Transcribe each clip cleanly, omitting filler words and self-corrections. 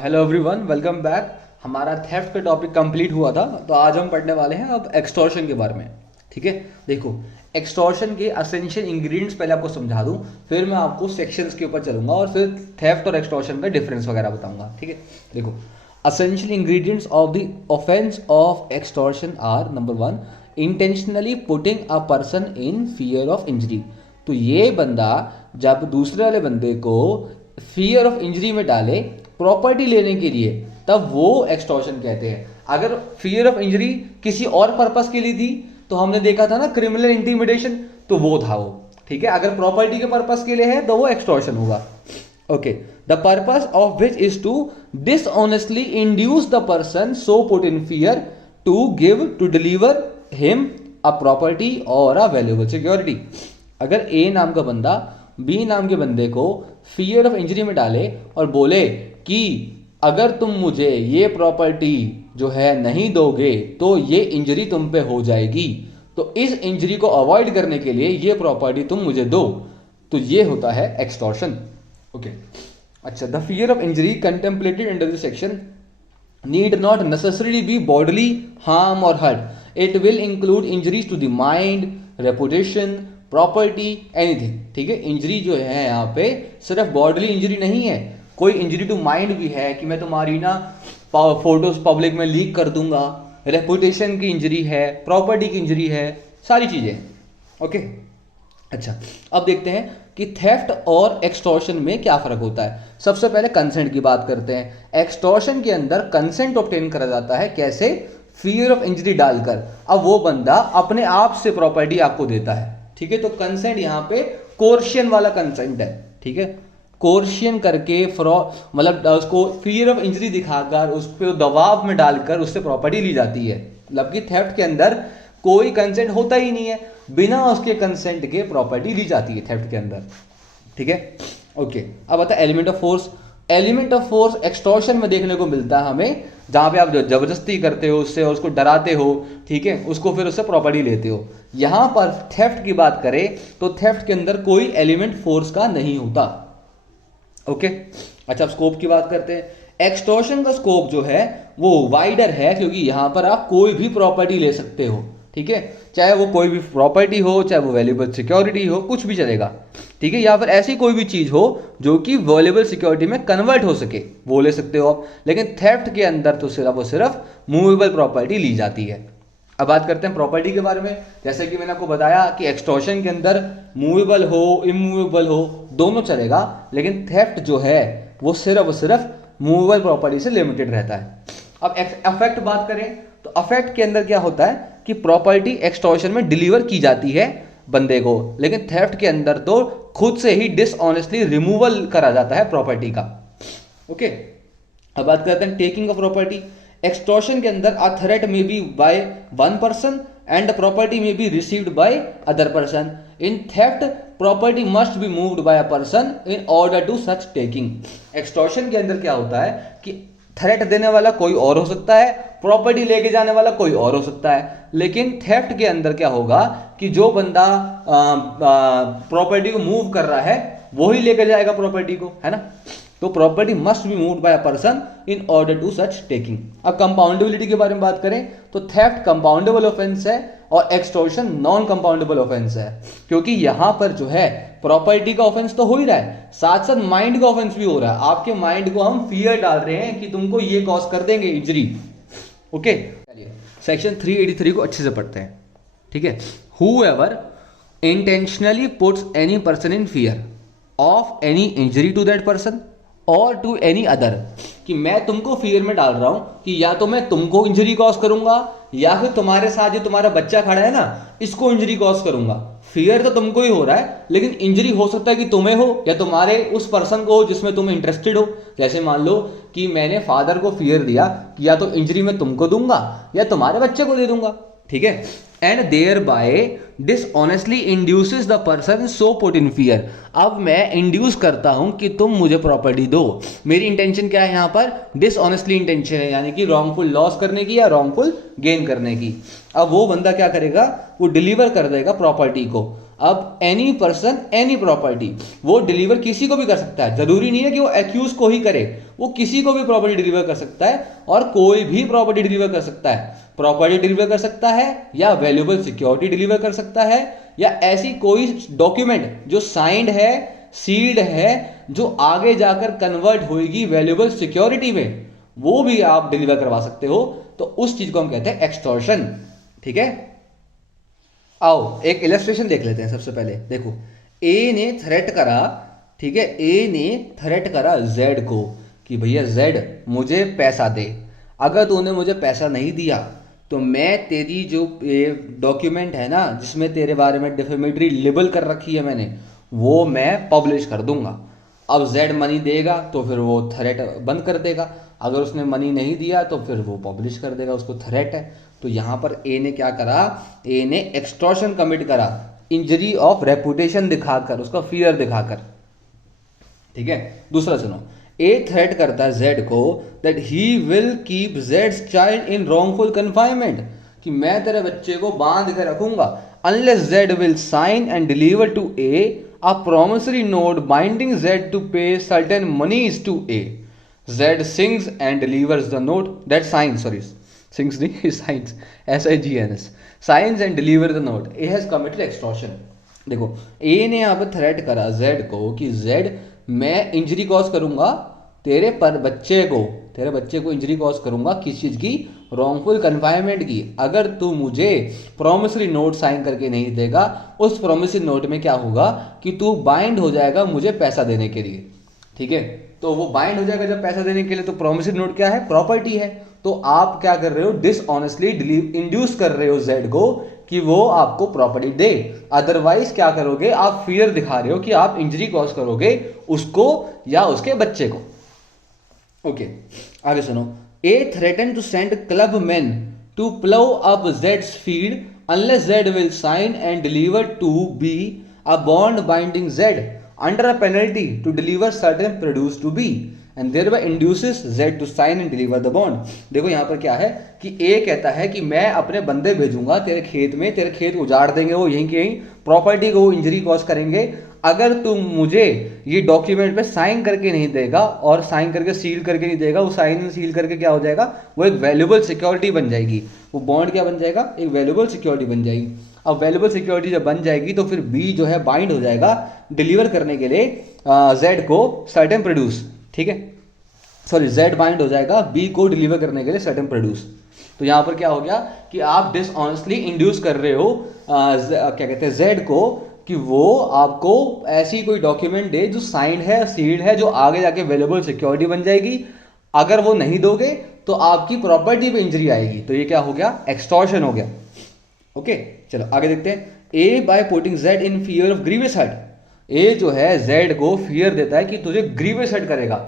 Hello everyone, welcome back. हमारा theft का topic complete हुआ था, तो आज हम पढ़ने वाले हैं अब एक्सटॉर्शन के बारे में। ठीक है, देखो, एक्सटॉर्शन के असेंशियल इंग्रेडिएंट्स पहले आपको समझा दूं, फिर मैं आपको सेक्शंस के ऊपर चलूंगा और फिर थेफ्ट और एक्सटॉर्शन का डिफरेंस वगैरह बताऊंगा। ठीक है, देखो, essential ingredients of the offence of extortion are number 1, intentionally putting a person in fear of injury. तो ये बंदा जब दूसरे वाले बंदे को फियर ऑफ इंजरी में डाले प्रॉपर्टी लेने के लिए, तब वो एक्सटॉर्शन कहते हैं। अगर फियर ऑफ इंजरी किसी और पर्पस के लिए थी तो हमने देखा था ना क्रिमिनल इंटिमिडेशन, तो वो था वो। ठीक है, अगर प्रॉपर्टी के पर्पस के लिए है तो वो एक्सटॉर्शन होगा। Okay, the purpose of which is to dishonestly induce the person so put in fear to give to deliver him a property और अ वैल्यूएबल सिक्योरिटी। अगर ए नाम का बंदा बी नाम के बंदे को फियर ऑफ इंजरी में डाले और बोले कि अगर तुम मुझे ये प्रॉपर्टी जो है नहीं दोगे तो ये इंजरी तुम पे हो जाएगी, तो इस इंजरी को अवॉइड करने के लिए ये प्रॉपर्टी तुम मुझे दो, तो ये होता है एक्सटॉर्शन। ओके, अच्छा, the fear of injury contemplated under this section need not necessarily be bodily harm or hurt. It will include injuries to the mind, reputation, property, anything. ठीक है, इंजरी जो है यहाँ पे सिर्फ बॉडीली इंजरी नहीं है, कोई इंजरी टू माइंड भी है कि मैं तुम्हारी ना फोटोज पब्लिक में लीक कर दूंगा, रेपुटेशन की इंजरी है, प्रॉपर्टी की इंजरी है, सारी चीजें। ओके, अच्छा, अब देखते हैं कि थेफ्ट और एक्सटॉर्शन में क्या फर्क होता है। सबसे पहले कंसेंट की बात करते हैं। एक्सटॉर्शन के अंदर कंसेंट ऑब्टेन करा जाता है, कैसे? फियर ऑफ इंजरी डालकर। अब वो बंदा अपने आप से प्रॉपर्टी आपको देता है। ठीक है, तो कंसेंट यहाँ पे कोर्शियन वाला कंसेंट है। ठीक है, कोर्शियन करके मतलब उसको फियर ऑफ इंजरी दिखाकर उस पर दबाव में डालकर उससे प्रॉपर्टी ली जाती है। मतलब कि थेफ्ट के अंदर कोई कंसेंट होता ही नहीं है, बिना उसके कंसेंट के प्रॉपर्टी ली जाती है थेफ्ट के अंदर। ठीक है, ओके, अब आता है element of force. Element of force extortion में देखने को मिलता है हमें, जहां पे आप जो जबरदस्ती करते हो उससे, उसको डराते हो, ठीक है, उसको फिर उससे प्रॉपर्टी लेते हो। यहां पर थेफ्ट की बात करें तो थेफ्ट के अंदर कोई एलिमेंट फोर्स का नहीं होता। ओके, अच्छा, अब स्कोप की बात करते हैं। एक्सटॉर्शन का स्कोप जो है वो वाइडर है, क्योंकि यहां पर आप कोई भी प्रॉपर्टी ले सकते हो। ठीक है, चाहे वो कोई भी प्रॉपर्टी हो, चाहे वो वैल्यूएबल सिक्योरिटी हो, कुछ भी चलेगा। ठीक है, या फिर ऐसी कोई भी चीज हो जो कि वैल्यूएबल सिक्योरिटी में कन्वर्ट हो सके, वो ले सकते हो आप। लेकिन थेफ्ट के अंदर तो सिर्फ मूवेबल प्रॉपर्टी ली जाती है। अब बात करते हैं प्रॉपर्टी के बारे में। जैसे कि मैंने आपको बताया कि एक्सटॉर्शन के अंदर मूवेबल हो, इमूवेबल हो, दोनों चलेगा, लेकिन थेफ्ट जो है वो सिर्फ मूवेबल प्रॉपर्टी से लिमिटेड रहता है। अब अफेक्ट बात करें तो अफेक्ट के अंदर क्या होता है कि प्रॉपर्टी एक्सटॉर्शन में डिलीवर की जाती है बंदे को, लेकिन थेफ्ट के अंदर तो खुद से ही डिसऑनेस्टली रिमूवल करा जाता है प्रॉपर्टी का। ओके, अब बात करते हैं टेकिंग ऑफ प्रॉपर्टी। एक्सटॉर्शन के अंदर अ थ्रेट में be by one person and property में be received by other person. In theft property must be moved by a person in order to such taking. Extortion के अंदर क्या होता है कि थ्रेट देने वाला कोई और हो सकता है, प्रॉपर्टी लेके जाने वाला कोई और हो सकता है, लेकिन थेफ्ट के अंदर क्या होगा कि जो बंदा प्रॉपर्टी को मूव कर रहा है वो ही लेकर जाएगा प्रॉपर्टी को, है ना। तो property must be moved by a person in order to such taking. अब कंपाउंडेबिलिटी के बारे में बात करें तो थेफ्ट कंपाउंडेबल ऑफेंस है और एक्सटॉर्शन नॉन कंपाउंडेबल ऑफेंस है, क्योंकि यहां पर जो है प्रॉपर्टी का ऑफेंस तो हो ही रहा है, साथ साथ माइंड का ऑफेंस भी हो रहा है। आपके माइंड को हम फियर डाल रहे हैं कि तुमको ये कॉज कर देंगे इंजरी। ओके, चलिए सेक्शन 383 को अच्छे से पढ़ते हैं। ठीक है, whoever intentionally puts any person in fear of any injury to that person और टू एनी अदर, कि मैं तुमको फियर में डाल रहा हूं कि या तो मैं तुमको इंजरी कॉज करूंगा या फिर तुम्हारे साथ जो तुम्हारा बच्चा खड़ा है ना, इसको इंजरी कॉज करूंगा। फियर तो तुमको ही हो रहा है, लेकिन इंजरी हो सकता है कि तुम्हें हो या तुम्हारे उस पर्सन को हो जिसमें तुम इंटरेस्टेड हो। जैसे मान लो कि मैंने फादर को फियर दिया कि या तो इंजरी मैं तुमको दूंगा या तुम्हारे बच्चे को दे दूंगा। ठीक है, and thereby dishonestly induces the person so put in fear. अब मैं इंड्यूस करता हूं कि तुम मुझे प्रॉपर्टी दो। मेरी इंटेंशन क्या है यहाँ पर? डिसऑनेस्टली इंटेंशन है, यानी कि रॉन्गफुल लॉस करने की या रॉन्गफुल गेन करने की। अब वो बंदा क्या करेगा, वो डिलीवर कर देगा प्रॉपर्टी को। अब एनी पर्सन एनी प्रॉपर्टी, वो डिलीवर किसी को भी कर सकता है, जरूरी नहीं है कि वो एक्यूज को ही करे, वो किसी को भी प्रॉपर्टी डिलीवर कर सकता है, और कोई भी प्रॉपर्टी डिलीवर कर सकता है। प्रॉपर्टी डिलीवर कर सकता है, या वैल्यूएबल सिक्योरिटी डिलीवर कर सकता है, या ऐसी कोई डॉक्यूमेंट जो साइंड है, सील्ड है, जो आगे जाकर कन्वर्ट होगी वैल्यूएबल सिक्योरिटी में, वो भी आप डिलीवर करवा सकते हो। तो उस चीज को हम कहते हैं एक्सटॉर्शन। ठीक है, आओ एक इलस्ट्रेशन देख लेते हैं। सबसे पहले देखो, ए ने थ्रेट करा, ठीक है, ए ने थ्रेट करा जेड को कि भैया जेड मुझे पैसा दे, अगर तूने मुझे पैसा नहीं दिया तो मैं तेरी जो डॉक्यूमेंट है ना जिसमें तेरे बारे में डिफेमेटरी लेबल कर रखी है मैंने, वो मैं पब्लिश कर दूंगा। अब जेड मनी देगा तो फिर वो थ्रेट बंद कर देगा, अगर उसने मनी नहीं दिया तो फिर वो पब्लिश कर देगा, उसको थ्रेट है। तो यहां पर ए ने क्या करा, ए ने एक्सटॉर्शन कमिट करा, इंजरी ऑफ रेपुटेशन दिखाकर, उसका फियर दिखाकर। ठीक है, दूसरा सुनो, ए थ्रेट करता है जेड को दैट ही विल कीप जेड्स चाइल्ड इन रॉन्गफुल कन्फाइनमेंट, कि मैं तेरे बच्चे को बांध के रखूंगा unless Z will sign and deliver to a a promissory note binding Z to pay certain monies to A. Z signs and delivers the note. That signs, sorry, signs नहीं, signs, SIGNS, signs and delivers the note. A has committed extortion. देखो, A ने यहाँ पर threat करा Z को कि Z मैं injury cause करूंगा तेरे पर बच्चे को, तेरे बच्चे को इंजरी कॉज करूंगा, किस चीज की, रॉन्गफुल कन्फाइनमेंट की, अगर तू मुझे प्रॉमिसरी नोट साइन करके नहीं देगा। उस प्रॉमिसरी नोट में क्या होगा कि तू बाइंड हो जाएगा मुझे पैसा देने के लिए। ठीक है, तो वो बाइंड हो जाएगा जब पैसा देने के लिए, तो प्रॉमिसरी नोट क्या है, प्रॉपर्टी है। तो आप क्या कर रहे हो, डिसऑनेस्टली इंड्यूस कर रहे हो जेड को कि वो आपको प्रॉपर्टी दे, अदरवाइज क्या करोगे, आप फियर दिखा रहे हो कि आप इंजरी कॉज करोगे उसको या उसके बच्चे को। ओके, आगे सुनो, A threatened to send club men to plow up Z's field unless Z will sign and deliver to B a bond binding Z under a penalty to deliver certain produce to B and thereby induces Z to sign and deliver the bond. देखो यहाँ पर क्या है कि A कहता है कि मैं अपने बंदे भेजूंगा तेरे खेत में, तेरे खेत उजाड़ देंगे वो यहीं के यहीं, प्रॉपर्टी को इंजरी कॉज करेंगे, अगर तुम मुझे ये डॉक्यूमेंट पे साइन करके नहीं देगा, और साइन करके सील करके नहीं देगा, वो साइन एंड सील करके क्या हो जाएगा, वो एक वैल्यूएबल सिक्योरिटी बन जाएगी। वो बॉन्ड क्या बन जाएगा, एक वैल्यूएबल सिक्योरिटी बन जाएगी। अब वैल्यूएबल सिक्योरिटी जब बन जाएगी तो फिर बी जो है बाइंड हो जाएगा डिलीवर करने के लिए जेड को सर्टेन प्रोड्यूस। ठीक है, सॉरी, जेड बाइंड हो जाएगा बी को डिलीवर करने के लिए सर्टेन प्रोड्यूस। तो यहाँ पर क्या हो गया कि आप डिसऑनेस्टली इंड्यूस कर रहे हो क्या कहते हैं जेड को कि वो आपको ऐसी कोई डॉक्यूमेंट दे जो साइंड है, सील्ड है, जो आगे जाके वैल्यूएबल सिक्योरिटी बन जाएगी। अगर वो नहीं दोगे तो आपकी प्रॉपर्टी पे इंजरी आएगी। तो ये क्या हो गया, एक्सटॉर्शन हो गया। ओके, चलो आगे देखते हैं। A by putting Z in fear of grievous hurt, A जो है जेड को फियर देता है कि तुझे ग्रीवियस हर्ट करेगा,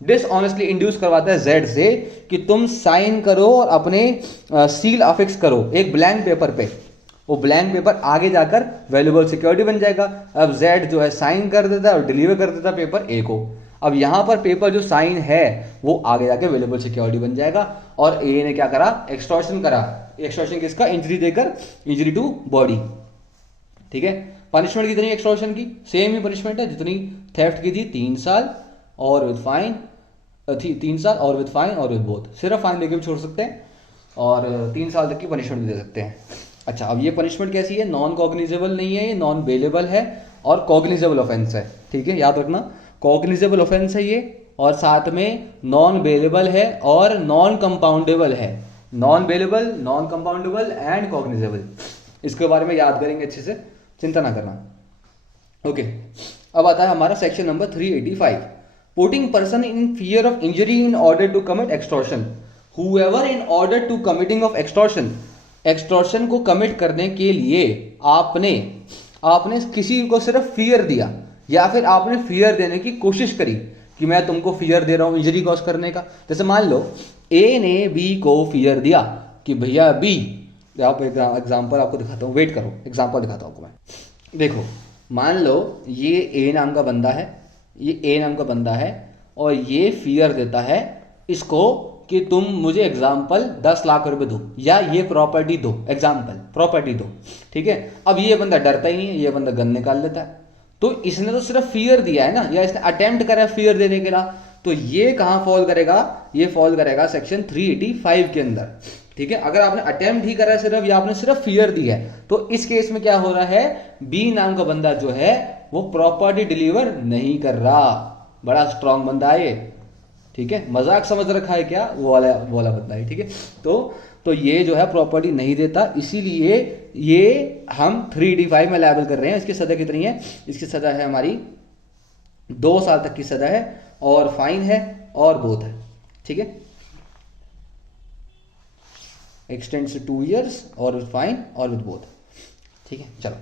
डिसऑनेस्टली इंड्यूस करवाता है जेड से कि तुम साइन करो और अपने सील अफिक्स करो एक ब्लैंक पेपर पे, वो ब्लैंक पेपर आगे जाकर वैल्यूएबल सिक्योरिटी बन जाएगा। अब जेड जो है साइन कर देता है और डिलीवर कर देता है पेपर ए को। अब यहां पर पेपर जो साइन है वो आगे जाके वैल्यूएबल सिक्योरिटी बन जाएगा। और ए ने क्या करा, एक्सटॉर्शन करा। एक्सटॉर्शन किसका, इंजरी देकर, इंजरी टू बॉडी। ठीक है, पनिशमेंट कितनी एक्सटॉर्शन की, सेम ही पनिशमेंट है जितनी थेफ्ट की थी, 3 साल और विद फाइन, 3 साल और विद फाइन और विद बोथ। सिर्फ फाइन देके भी छोड़ सकते हैं और 3 साल तक की पनिशमेंट भी दे सकते हैं। अच्छा, अब ये पनिशमेंट कैसी है, नॉन कॉग्निजेबल नहीं है, ये नॉन बेलेबल है और कॉग्निजेबल ऑफेंस है। ठीक है, याद रखना, कॉग्निजेबल ऑफेंस है ये, और साथ में नॉन बेलेबल है और नॉन कंपाउंडेबल है। Non bailable, non compoundable and cognizable, इसके बारे में याद करेंगे अच्छे से, चिंता ना करना। ओके, अब आता है हमारा section number 385, putting person in fear of injury in order to commit extortion. However in order to committing of extortion, extortion को कमिट करने के लिए आपने किसी को सिर्फ फियर दिया या फिर आपने फियर देने की कोशिश करी कि मैं तुमको फियर दे रहा हूं इंजरी कॉज करने का। जैसे मान लो ए ने बी को फियर दिया कि भैया बी, आप एग्जाम्पल आपको दिखाता हूँ, वेट करो, एग्जाम्पल दिखाता हूँ आपको मैं। देखो, मान लो ये ए नाम का बंदा है, ये ए नाम का बंदा है और ये फियर देता है इसको कि तुम मुझे एग्जाम्पल 10 लाख रुपए दो या ये प्रॉपर्टी दो, एग्जाम्पल प्रॉपर्टी दो, ठीक है। अब ये बंदा डरता ही नहीं है, ये बंदा गन निकाल लेता है। तो इसने तो सिर्फ फियर दिया है ना, या इसने अटेम्प्ट करा है फियर देने के लिए, तो ये कहाँ फॉल करेगा, ये फॉल करेगा सेक्शन 385 के अंदर, ठीक है। अगर आपने अटेम्प्ट ही करा है सिर्फ, या आपने सिर्फ फियर दिया है, तो इस केस में क्या हो रहा है, बी नाम का बंदा जो है वो प्रॉपर्टी डिलीवर नहीं कर रहा। बड़ा स्ट्रांग बंदा है ये, ठीक है। मजाक समझ रखा है क्या, वो वाला बंदा है, ठीक है। तो ये जो है प्रॉपर्टी नहीं देता, इसीलिए ये हम 385 में लायबल कर रहे हैं। इसकी सजा कितनी है, इसकी सजा है हमारी 2 साल तक की सजा है, और फाइन है, और बोथ है, ठीक है। एक्सटेंड्स टू 2 years और विद फाइन और विद बोथ, ठीक है। चलो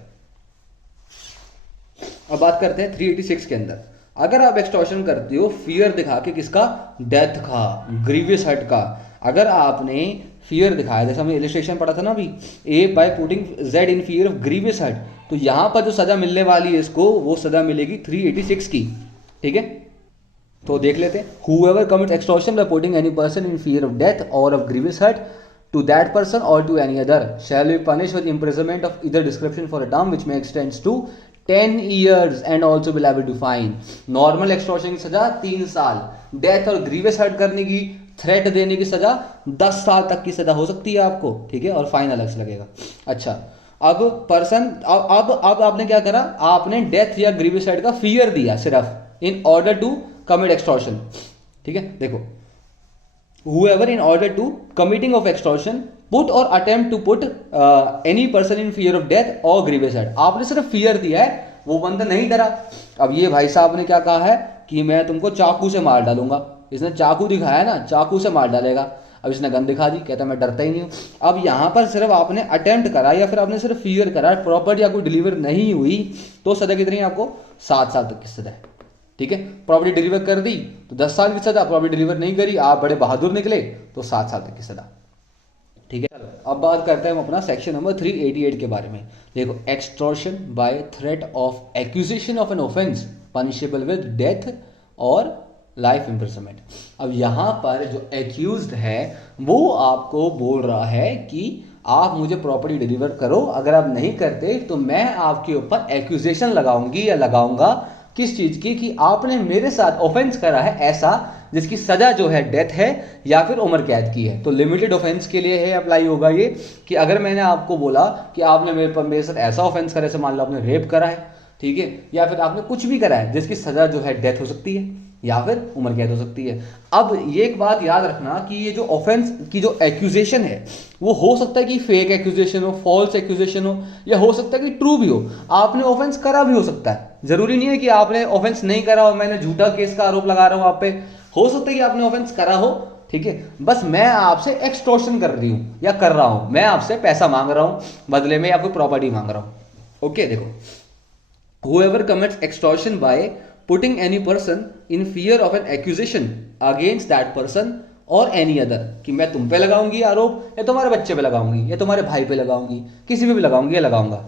अब बात करते हैं 386 के अंदर। अगर आप एक्सटॉर्शन करते हो फियर दिखा के, किसका, डेथ का, ग्रीवियस हर्ट का, अगर आपने फियर दिखाया, जैसे हमने इलिस्ट्रेशन पढ़ा था ना अभी, A by putting Z in fear of grievous hurt, तो यहां पर जो सजा मिलने वाली है इसको, वो सजा मिलेगी 386 की, ठीक है। तो देख लेते हैं। whoever commits extortion by putting any person in fear of death or of grievous hurt to that person or to any other shall be punished with imprisonment of either description for a term which may extends to 10 years and also be liable to fine। Normal extortion की सजा 3 साल, death और grievous hurt करने की, threat देने की सजा 10 साल तक की सजा हो सकती है आपको, ठीक है, और फाइन अलग से लगेगा। अच्छा, अब पर्सन, अब आपने क्या करा, आपने डेथ या ग्रीवियस हर्ट का फियर दिया सिर्फ in order to commit extortion, ठीक है। देखो, whoever in order to committing of extortion put or attempt to put any person in fear of death or grievous hurt, आपने सिर्फ फियर दिया है, वो बंदा नहीं डरा। अब ये भाई साहब ने क्या कहा है कि मैं तुमको चाकू से मार डालूंगा, इसने चाकू दिखाया ना, चाकू से मार डालेगा। अब इसने गन दिखा दी, कहता मैं डरता ही नहीं हूँ। अब यहाँ पर सिर्फ आपने अटेम्प्ट करा या फिर आपने सिर्फ फियर करा, प्रॉपर्टी आपको डिलीवर नहीं हुई, तो सजा कितनी है आपको, 7 साल तक की सजा है, ठीक है। प्रॉपर्टी डिलीवर कर दी तो 10 साल की सजा, प्रॉपर्टी डिलीवर नहीं करी, आप बड़े बहादुर निकले, तो 7 साल तक की सजा, ठीक है। अब बात करते हैं हम अपना सेक्शन नंबर 388 के बारे में। देखो, extortion by threat of accusation of an offence punishable with death और लाइफ इम्प्रिजनमेंट। अब यहाँ पर जो एक्यूज्ड है वो आपको बोल रहा है कि आप मुझे प्रॉपर्टी डिलीवर करो, अगर आप नहीं करते तो मैं आपके ऊपर एक्यूजेशन लगाऊंगी या लगाऊंगा, किस चीज की, कि आपने मेरे साथ ऑफेंस करा है ऐसा जिसकी सजा जो है डेथ है या फिर उम्र कैद की है। तो लिमिटेड ऑफेंस के लिए है अप्लाई होगा ये, कि अगर मैंने आपको बोला कि आपने मेरे साथ ऐसा ऑफेंस करा, जैसे मान लो आपने रेप करा है, ठीक है, या फिर आपने कुछ भी करा है जिसकी सजा जो है डेथ हो सकती है या फिर उम्र कैद हो सकती है। अब ये एक बात याद रखना कि ये जो ऑफेंस की जो एक्यूजेशन है वो हो सकता है कि फेक एक्यूजेशन हो, फॉल्स एक्यूजेशन हो, या हो सकता है कि ट्रू भी हो, आपने ऑफेंस करा भी हो सकता है। जरूरी नहीं है कि आपने ऑफेंस नहीं करा हो, मैंने झूठा केस का आरोप लगा रहा हूं आप पे, हो सकता है कि आपने ऑफेंस करा हो, ठीक है, बस मैं आपसे एक्सटॉर्शन कर रही हूं या कर रहा हूं, मैं आपसे पैसा मांग रहा हूं बदले में, या कोई प्रॉपर्टी मांग रहा हूं। ओके, देखो, whoever commits extortion by putting any person in fear of an accusation against that person or any other, कि मैं तुम पे लगाऊंगी आरोप, या तुम्हारे बच्चे पे लगाऊंगी, या तुम्हारे भाई पे लगाऊंगी, किसी पे भी लगाऊंगी या लगाऊंगा,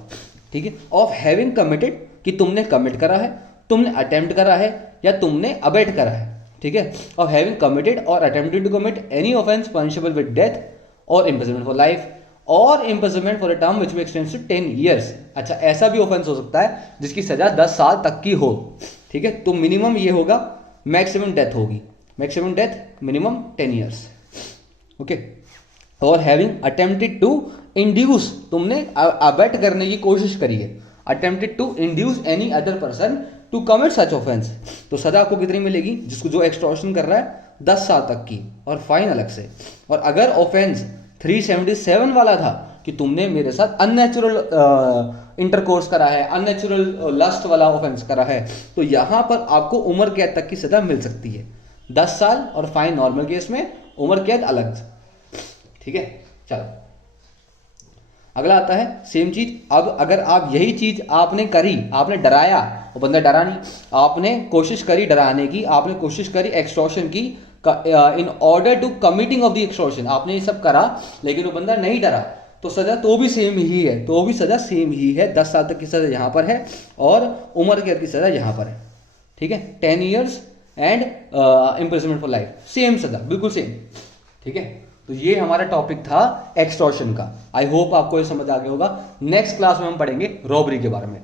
ठीक है, ऑफ हैविंग कमिटेड, कि तुमने कमिट करा है, तुमने अटेम्प्ट करा है, या तुमने अबेट करा है, ठीक है, ऑफ हैविंग कमिटेड और attempted to commit any offence punishable with death और इम्प्रिजनमेंट फॉर लाइफ और imprisonment for a term which may extend to 10 years। अच्छा, ऐसा भी ऑफेंस हो सकता है जिसकी सजा 10 साल तक की हो, ठीक है। तो मिनिमम ये होगा, मैक्सिमम डेथ होगी, maximum death, minimum 10 years, okay. और हैविंग अटेम्प्टेड टू इंड्यूस, तुमने अबेट करने की कोशिश करी है, attempted to induce any other person to commit such offence, तो सजा आपको कितनी मिलेगी, जिसको जो एक्सटॉर्शन कर रहा है 10 साल तक की, और फाइन अलग से। और अगर ऑफेंस 377 वाला था कि तुमने मेरे साथ अननेचुरल इंटरकोर्स करा है, अननेचुरल लस्ट वाला ऑफेंस करा है, तो यहां पर आपको उम्र कैद तक की सजा मिल सकती है, 10 साल और फाइन नॉर्मल केस में, उम्र कैद अलग, ठीक है। चलो अगला आता है सेम चीज। अब अगर आप यही चीज आपने करी, आपने डराया, वो बंदा डरा नहीं, आपने कोशिश करी डराने की, आपने कोशिश करी एक्सटॉर्शन की, in order to committing of the extortion, आपने ये सब करा लेकिन वो बंदा नहीं डरा, तो सजा तो भी सेम ही है, तो भी सजा सेम ही है, 10 साल तक की सजा यहां पर है और उम्र कैद की सजा यहां पर है, ठीक है। 10 years and imprisonment for life, same सजा, बिल्कुल सेम। ठीक है, तो ये हमारा टॉपिक था एक्सटॉर्शन का। आई होप आपको ये समझ आ गया होगा। नेक्स्ट क्लास में हम पढ़ेंगे रॉबरी के बारे में।